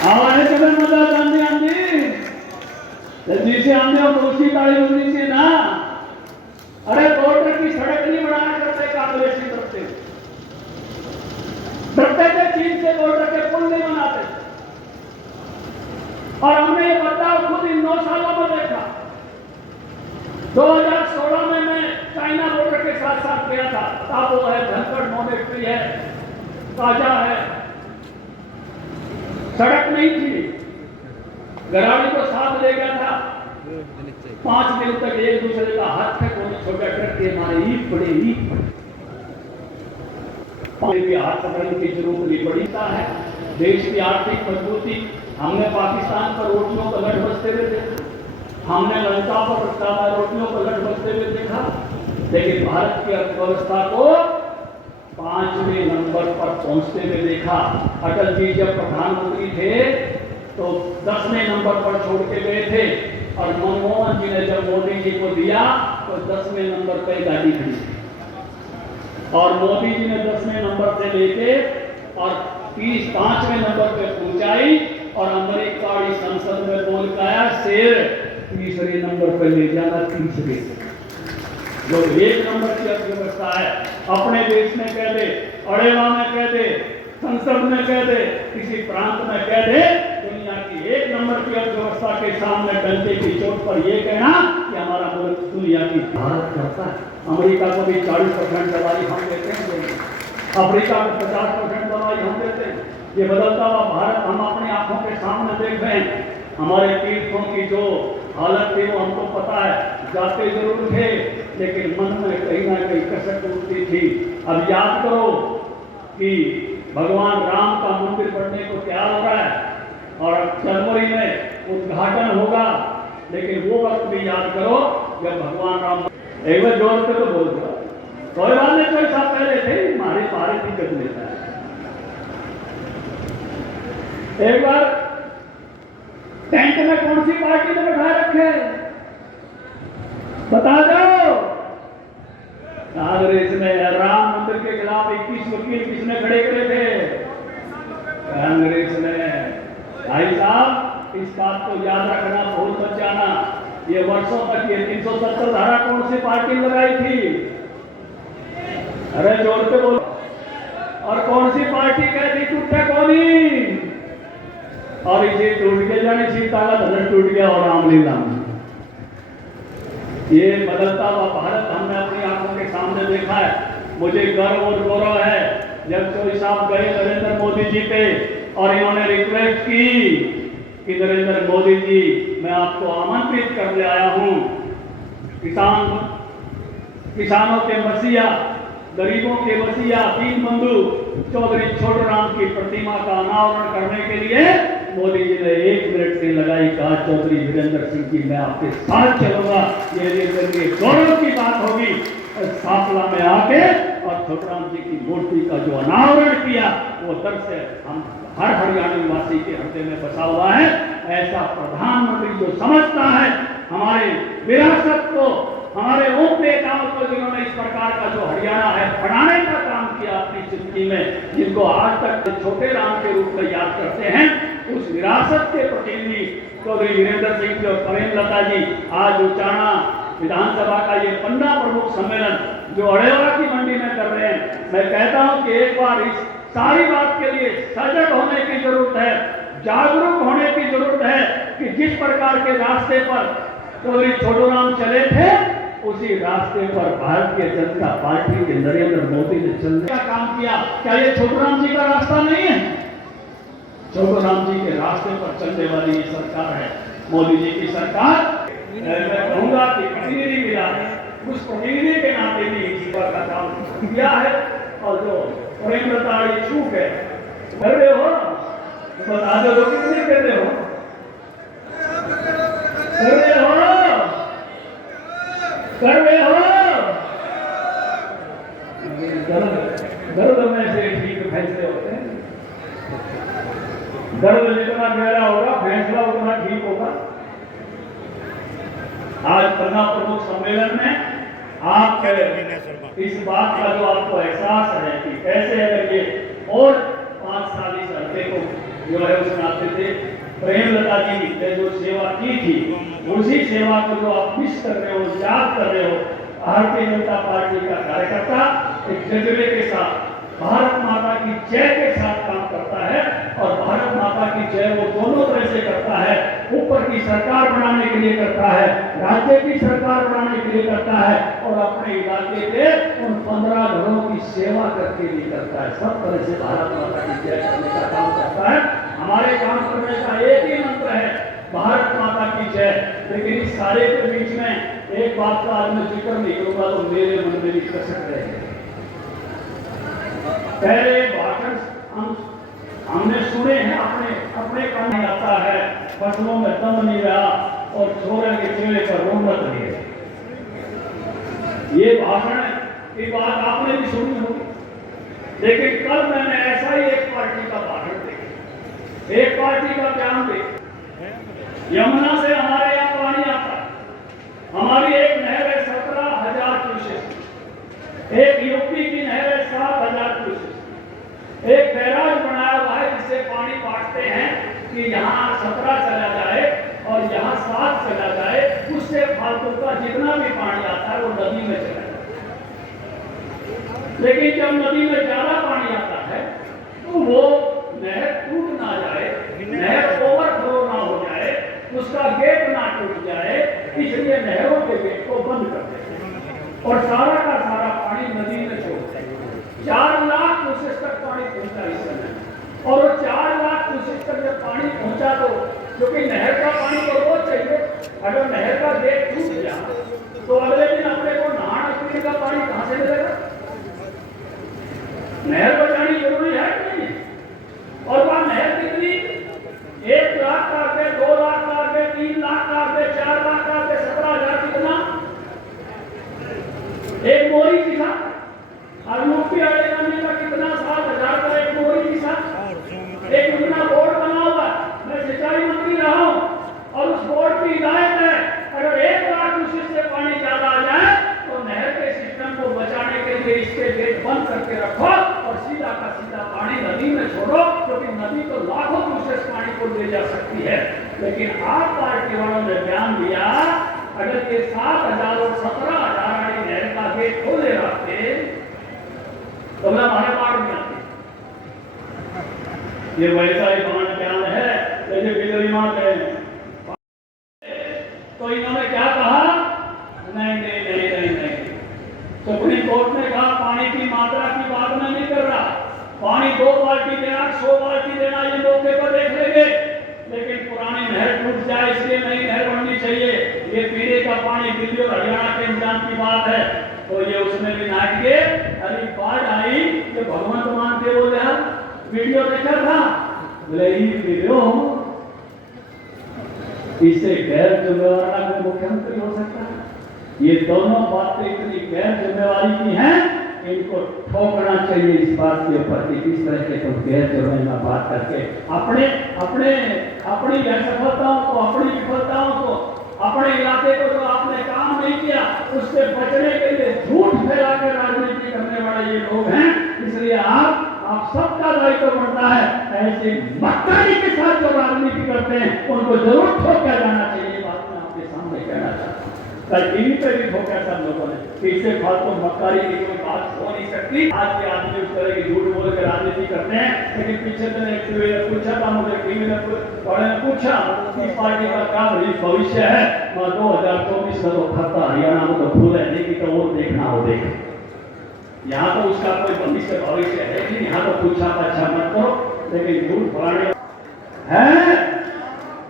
आवाज कदम मजा आंधी आंधी जल्दी से आंधी और दूसरी ताली उंगली से ना। अरे बॉर्डर की सड़क नहीं बनाया करते कांग्रेस की तरफ से, डरते थे चीन से बॉर्डर के पुल नहीं बनाते। और हमने ये बदलाव खुद इन 9 सालों में देखा। 2016 में मैं चाइना बॉर्डर के साथ साथ गया था। ताबो है, धनखड़ मॉनेस्ट्री है, ताजा है, सड़क नहीं थी। गराड़ी को साथ ले गया था। 5 दिन तक एक दूसरे का हाथ थे, कोई छोटे ट्रक के मारे ईद पड़े पानी की हाथ पकड़ने की जरूरत नहीं पड़ी है। देश की आर्थिक मजबूती हमने पाकिस्तान पर रोटियों का लट बसते हुए देखा, हमने लंका पर रोटियों का लट बसते हुए देखा, लेकिन भारत की अर्थव्यवस्था को 5वें नंबर पर पहुंचते हुए देखा। अटल जी जब प्रधानमंत्री थे तो 10वें नंबर पर छोड़ के गए थे, और मनमोहन जी ने जब मोदी जी को दिया तो 10वें नंबर पर गाड़ी खड़ी, और मोदी जी ने 10वें नंबर से लेके और 5वें नंबर पे पहुंचाई, और अमेरिका की संसद में बोल गया शेर 3रे नंबर पर ले जाना। 3रे जो 1 नंबर की अर्थव्यवस्था है, अपने देश में कह दे, अड़ेवा में कह दे, संसद में कह दे, किसी प्रांत में कह दे, दुनिया की 1 नंबर की अर्थव्यवस्था के सामने डंडे की चोट पर यह कहना कि हमारा मुल्क दुनिया की भारत करता है। अमेरिका को भी 40% दवाई हम देते हैं, अफ्रीका को 50% दवाई हम देते हैं। ये बदलता हुआ भारत हम अपनी आंखों के सामने देख रहे हैं। हमारे तीर्थों की जो हालत थी वो हमको पता है, जाते जरूर थे लेकिन मन में कहीं ना कहीं कसक उठती थी। अब याद करो कि भगवान राम का मंदिर बनने को तैयार हो रहा है और जनवरी में उद्घाटन होगा, लेकिन वो वक्त भी याद करो जब भगवान राम एक बार जोर से तो बोल दो, कोई बात नहीं, कोई साहब पहले थे मारे पारे की कर लेता है। एक बार टेंट में कौन सी पार्टी ने बैठा रखे बता दो। कांग्रेस ने राम मंदिर के खिलाफ 21 वकील किसने खड़े करे थे? कांग्रेस ने। भाई साहब इस बात को याद रखना, भूल मत जाना। ये वर्षों तक ये 370 धारा कौन सी पार्टी लगाई थी? अरे जोर से बोलो। और कौन सी पार्टी कहती टूटे कोनी? और इसे टूट के जाने सीता का धन टूट गया और रामलीला। ये बदलता हुआ भारत हमने अपनी आंखों के सामने देखा है। मुझे गर्व और गौरव है जब चौधरी साहब गए नरेंद्र मोदी जी पे और इन्होंने रिक्वेस्ट की कि नरेंद्र मोदी जी मैं आपको आमंत्रित कर ले आया हूं, किसानों के मसीहा, गरीबों के मसीहा, दीन बंधु चौधरी छोटूराम की प्रतिमा का अनावरण करने के लिए मोदी जी ने 1 मिनट से लगाई। कहा चौधरी वीरेंद्र सिंह जी मैं आपके साथ चलूंगा, ये गौरव की बात होगी। साफला में आके और छोटूराम जी की मूर्ति का जो अनावरण किया वो दर से हम हर हरियाणा वासी के हृदय में बसा हुआ है। ऐसा प्रधानमंत्री जो समझता है हमारे विरासत को, हमारे उन नेताओं को जिन्होंने इस प्रकार का जो हरियाणा है बढ़ाने का काम किया अपनी जिंदगी में, जिनको आज तक छोटे राम के रूप में याद करते हैं, उस विरासत के प्रतिनिधि चौधरी वीरेंद्र सिंह और प्रेमलता जी आज उचाना विधानसभा का ये 15 प्रमुख सम्मेलन जो अड़ेवा की मंडी में कर रहे हैं, मैं कहता हूं कि एक बार इस सारी बात के लिए सजग होने की जरूरत है, जागरूक होने की जरूरत है कि जिस प्रकार के रास्ते पर चौधरी छोटूराम चले थे उसी रास्ते पर भारतीय जनता पार्टी के नरेंद्र मोदी ने चलने का काम किया। क्या ये छोटूराम जी का रास्ता नहीं है? छोटूराम जी के रास्ते पर चलने वाली ये सरकार है, मोदी जी की सरकार। मैं कहूंगा कि प्रतिनिधि मिला है, उस प्रतिनिधि के नाते भी जीवन का काम किया है। और जो प्रेमलता इच्छुक है कर रहे हो, बता दो कितने कर रहे हो, कर रहे हो, कर रहे हो। दर्द में से ठीक फैसले होते हैं। दर्द जितना गहरा होगा फैसला उतना ठीक होगा। आज 15 प्रमुख सम्मेलन में आप इस बात का जो आपको एहसास है कि कैसे अगर ये और 5 साल इस हल्के को जो है उसमें आते थे। प्रेमलता जी ने जो सेवा की थी, उसी सेवा को जो आप मिस कर रहे हो, याद कर रहे हो। भारतीय जनता पार्टी का कार्यकर्ता एक जज्बे के साथ भारत माता की जय के साथ काम करता है, और भारत माता की जय वो दोनों तरह से करता है। ऊपर की सरकार बनाने के लिए करता है, राज्य की सरकार बनाने के लिए करता है, और अपने इलाके के उन 15 घरों की सेवा करके भी करता है। सब तरह से भारत माता की जय करने का काम करता है। हमारे काम करने का एक ही मंत्र है, भारत माता की जय। लेकिन इस सारे के बीच में एक बात का आज मैं जिक्र नहीं करूंगा तो मेरे मन में भी कसक रहेगा। पहले भाषण हमने सुने हैं, अपने कान में आता है, फसलों में दम नहीं रहा और छोरे के चेहरे पर रौनक नहीं है। ये भाषण की बात आपने भी सुनी होगी, लेकिन कल मैंने ऐसा ही एक पार्टी का भाषण देखा, एक पार्टी का बयान देखा। यमुना से हमारे यहाँ पानी आता है, हमारी एक नहर है 17,000 क्यूसेक, एक यूपी की नहर है 7,000 क्यूसेक, एक बैराज बनाया हुआ है जिससे पानी बांटते हैं कि यहाँ 17 चला जाए और यहाँ 7 चला जाए, उससे फालतू का जितना भी पानी आता है वो नदी में चला जाए। लेकिन जब नदी में ज्यादा पानी आता है तो वो नहर टूट ना जाए, नहर ओवरफ्लो ना हो जाए, उसका गेट ना टूट जाए, इसलिए नहरों के गेट को बंद कर देते हैं और सारा का सारा पानी नदी में छोड़ते हैं। 4 लाख क्यूसेक तक पानी पहुंचा इस समय, और वो 4 लाख क्यूसेक तक जब पानी पहुंचा तो क्योंकि नहर का पानी तो रोज चाहिए, अगर नहर का गेट टूट गया तो अगले दिन अपने को नहाने पीने का पानी कहां से मिलेगा? नहर बचानी जरूरी है कि नहीं? और वहां नहर कितनी, 1 लाख का पे, 2 लाख का पे, 3 लाख का पे, 4 लाख का पे, 17,000 कितना एक मोरी की था। और यूपी अडेगामी का कितना 7,000 का एक मोरी की था। एक अपना बोर्ड बना हुआ, मैं सिंचाई मंत्री रहा हूं, और उस बोर्ड की हिदायत है अगर 1 लाख क्यूसेक से पानी ज्यादा आ जाए तो नहर के सिस्टम को बचाने के लिए इसके गेट बंद करके रखो और सीधा का सीधा पानी नदी में छोड़ो, क्योंकि नदी तो लाखों क्यूसेक पानी को ले जा सकती है। लेकिन आप पार्टी वालों ने बयान दिया अगर ये 7,000 और 17,000 वाली नहर का गेट खोले रखते तो मैं हमारे बाढ़ में आती। ये वैसा ही बाढ़ बयान है जैसे बिजली मां कहे। तो इन्होंने क्या कहा, नहीं नहीं नहीं नहीं नहीं, सुप्रीम कोर्ट ने कहा पानी की मात्रा की बात मैं नहीं कर रहा, पानी 2 बाल्टी देना 100 बाल्टी देना ये मौके पर देख लेंगे, लेकिन पुरानी नहर टूट जाए इसलिए नई नहर बननी चाहिए। ये पीने का पानी दिल्ली और हरियाणा के इंतजाम की बात है, तो ये उसमें भी नाट के अरे बाढ़ आई तो भगवंत मान के बोले हम वीडियो देखा था, बोले वीडियो इससे गैर जिम्मेवार कोई मुख्यमंत्री हो सकता है? ये दोनों बातें इतनी गैर जिम्मेवारी की हैं, इनको ठोकना चाहिए इस बात के ऊपर कि किस तरह के तुम गैर जिम्मेदार बात करके अपनी असफलताओं को, अपनी विफलताओं को, अपने इलाके को जो आपने काम नहीं किया उससे बचने के लिए झूठ फैला कर राजनीति करने वाले ये लोग हैं। इसलिए आप सबका दायित्व बनता है ऐसे मक्कारी के साथ जो राजनीति करते हैं उनको जरूर ठोका जाना चाहिए। बात मैं आपके सामने कहना चाहता हूँ, कल टीवी पे भी ठोका सब लोगों ने कि इससे फालतू मक्कारी की कोई बात हो नहीं सकती। आज के आदमी उस तरह की झूठ बोल के राजनीति करते हैं, लेकिन पीछे दिन एक पूछा था मुझे, टीवी में पूछा इस पार्टी का क्या भविष्य है, 2024 में तो खत्ता हरियाणा में तो फूल है, लेकिन तो वो देखना हो देख, यहाँ तो उसका कोई भविष्य है कि यहाँ तो पूछा अच्छा मत करो, लेकिन झूठ फैलाने है।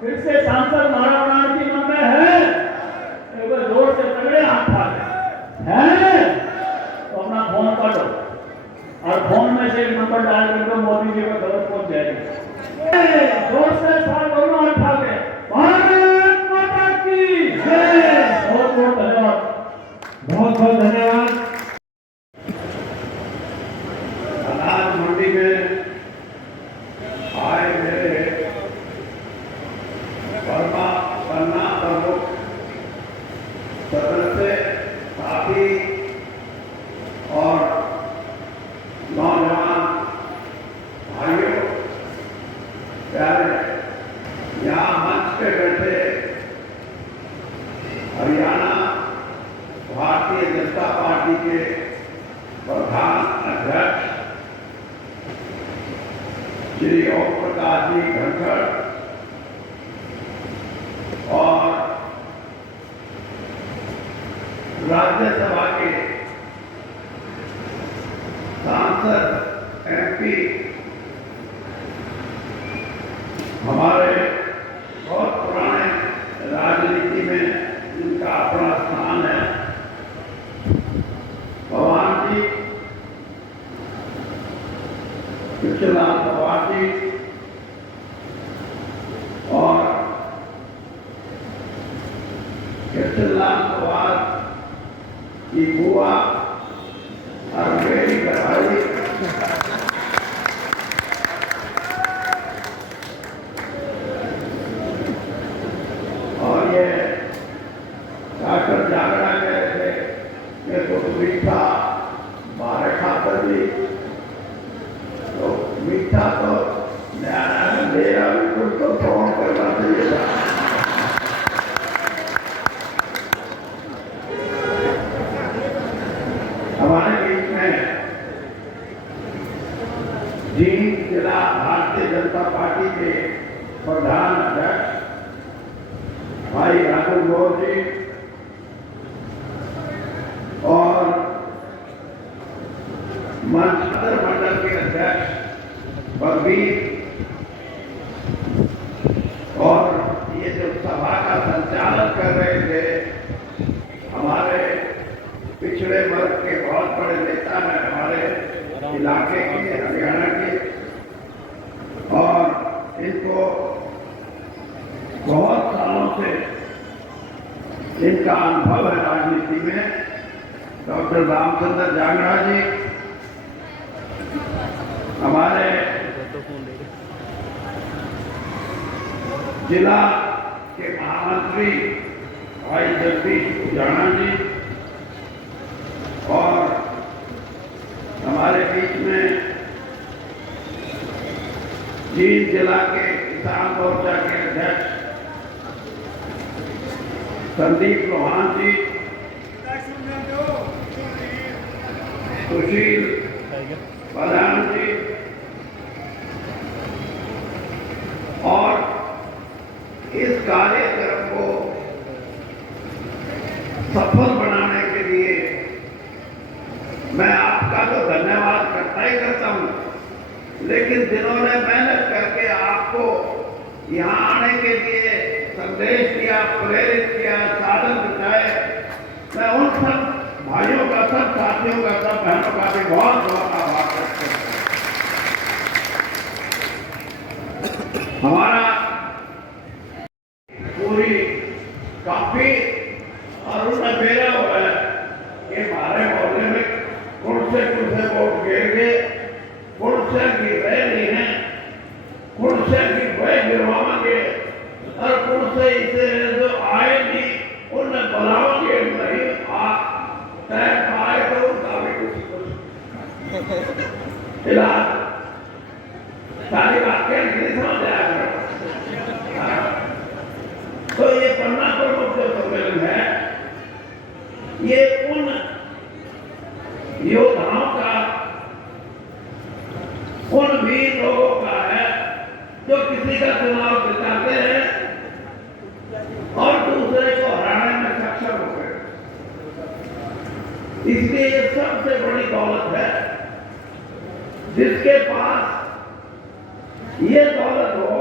फिर से सांसद महाराण की मन में है, जोर से तगड़े हाथ खा है तो अपना फोन काटो और फोन में से एक नंबर डायल कर दो, मोदी जी को खबर पहुंच जाएगी। जोर से सारे दोनों हाथ खा गए, भारत माता की जय। बहुत बहुत धन्यवाद, बहुत बहुत धन्यवाद। अनाज मंडी में आए मेरे वर्मा पन्ना प्रमुख सदस्य साथी और नौजवान भाइयों, हरियाणा भारतीय जनता पार्टी के प्रधान अध्यक्ष श्री ओम प्रकाश जी धनखड़ और राज्यसभा के सांसद एमपी हमारे बहुत पुराने राजनीति में इनका अपना स्थान है। पवार जी, कृष्णलाल पवार जी और कृष्णलाल पवार की बुआ और मेरी घरवाली और ये डॉक्टर जागड़ा गए थे मेरे को मीठा बारह खाते भी तो मीठा तो मेरा बिल्कुल तो फोन करना चाहिए था। हमारे बीच में जींद जिला भारतीय जनता पार्टी के प्रधान अध्यक्ष भाई राहुल गौर जी और मंत्रिमंडल के अध्यक्ष बलबीर और ये जो सभा का संचालन कर रहे थे हमारे पिछड़े वर्ग के बहुत बड़े नेता हैं हमारे इलाके के हरियाणा के और इनको बहुत सालों से इनका अनुभव है राजनीति में। डॉक्टर रामचंद्र जांगड़ा जी हमारे जिला के महामंत्री भाई जगदीश उजाना जी और हमारे बीच में जींद जिला के किसान मोर्चा के अध्यक्ष संदीप लोहान जी, सुशील प्रधान जी और इस कार्यक्रम को सफल बनाने के लिए मैं आपका तो धन्यवाद करता ही करता हूं, लेकिन जिन्होंने मेहनत करके आपको यहाँ आने के लिए संदेश दिया, प्रेरित किया, साधन दिखाए, मैं उन सब भाइयों का, सब साथियों का, सब बहनों का भी बहुत बहुत आभार करता हूं। हमारा पूरी काफी और उन्हें मेरा हुआ है कि हमारे मोहल्ले में कुर्से वोट गिर गए, कुर्से की रैली है, कुर्से की वह गिरवाएंगे और कुर्से इसे जो आए नहीं उन्हें बुलाओगे नहीं, आप तय पाए तो उनका भी कुछ इलाज सारी बातें नहीं समझ आया। तो ये पन्ना प्रमुख जो सम्मेलन है ये उन योद्धाओं का, उन वीर लोगों का है जो किसी का चुनाव जिताते हैं और दूसरे को हराने में सक्षम हो गए। इसलिए ये सबसे बड़ी दौलत है। जिसके पास ये दौलत हो